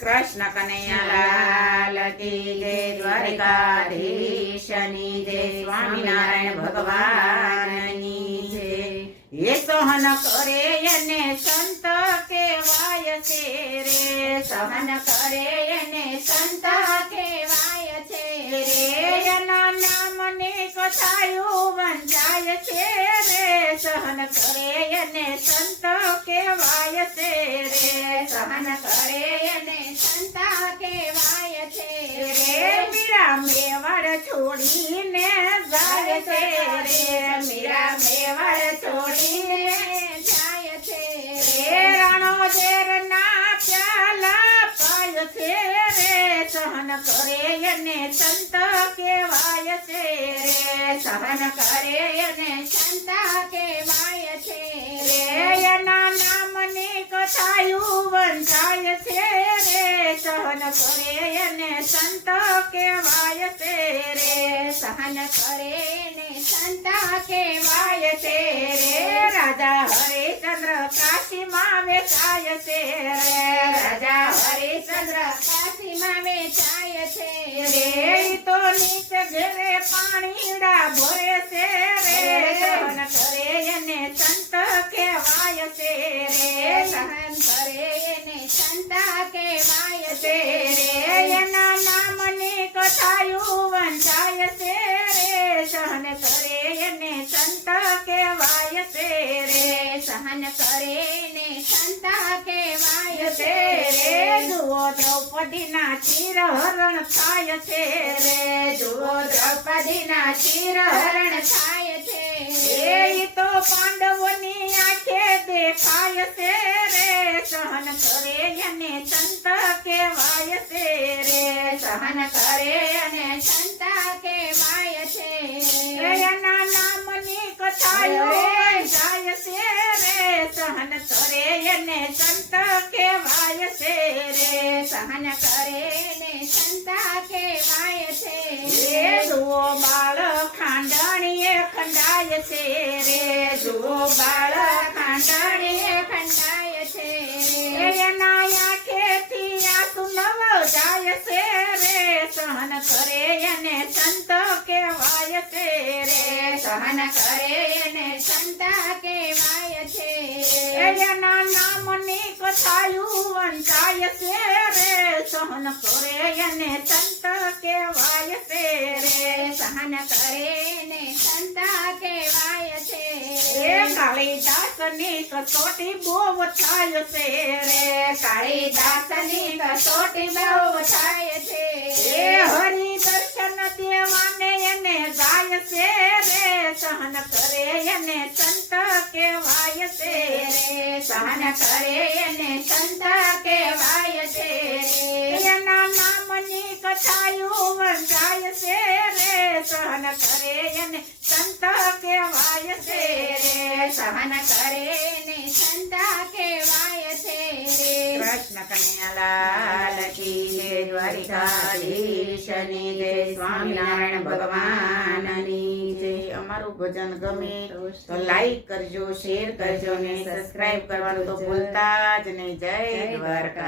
કૃષ્ણ કનૈયાલાલ કી જય દ્વારિકાધીશની જય સ્વામિનારાયણ ભગવાનની જય એ સહન કરે એને સંત કેવાય છે રે. સહન કરે એને સંત કેવાય છે રે. એના નામને કથાયું વંચાય છે રે. સહન કરે એને સંત કેવાય છે રે. સહન કરે છોડીને જાય છે રે, મીરા મેવાડ છોડીને જાય છે રે. રાણો ઝેર ના પ્યાલા પાય છે રે, સહન કરે એને સંત કેવાય છે રે. સહન કરે એને સંત કેવાય છે કરે એને સંત કેવાય છે રે સહન કરે ને સંત કેવાય છે રે રાજા હરિચંદ્ર કાશીમાં વેચાય છે રે રાજા હરિચંદ્ર કાશીમાં વેચાય છે રે તો નીચે ઘરે પાણીડા ભરે છે રે સહન કરે એને સંત કેવાય છે રે સહન છે રે, એના નામની કથાયું વંચાય છે રે, સહન કરે એને સંત કહેવાય છે રે, સહન કરે ને સંત કહેવાય છે રે, જુઓ દ્રૌપદીના ચિરહરણ થાય છે રે, જુઓ દ્રૌપદીના ચિરહરણ થાય છે રે તો પાંડવોની આંખે દેખાય છે સહન કરે અને સંત કેવાય છે રે સહન કરે અને સંત કેવાય છે રે એના નામની કથાયો જાય છે રે સહન કરે અને સંત કેવાય છે રે સહન કરે ને સંત કેવાય છે રે જુઓ બાળ ખાંડણીએ ખંડાય છે રે જુઓ બાળ ખાંડણીએ સહન કરે એને સંત કેવાય છે રે સહન કરે એને સંત કેવાય છે એના નામની કથાયું વંચાય છે રે સહન કરે એને સંત કેવાય છે રે સહન કરે એને સંત કેવાય છે રે કાળીદાસની કસોટી બહુ થાય છે રે કાળીદાસની કસોટી બહુ થાય છે છે રે, સહન કરે એને સંત કેવાય છે રે. સહન કરે એને સંત કેવાય છે એના નામની કથાયું વંચાય છે રે. સહન કરે એને સંત કેવાય છે રે. સહન કરે ને સંત કેવાય છે રે. કૃષ્ણ કનૈયાલાલ કી જય દ્વારિકાધીશની જય સ્વામિનારાયણ ભગવાનની જય. અમારું ભજન ગમે તો લાઈક કરજો શેર કરજો ને સબસ્ક્રાઇબ કરવાનું તો ભૂલતા જ નહીં. જય દ્વારકા.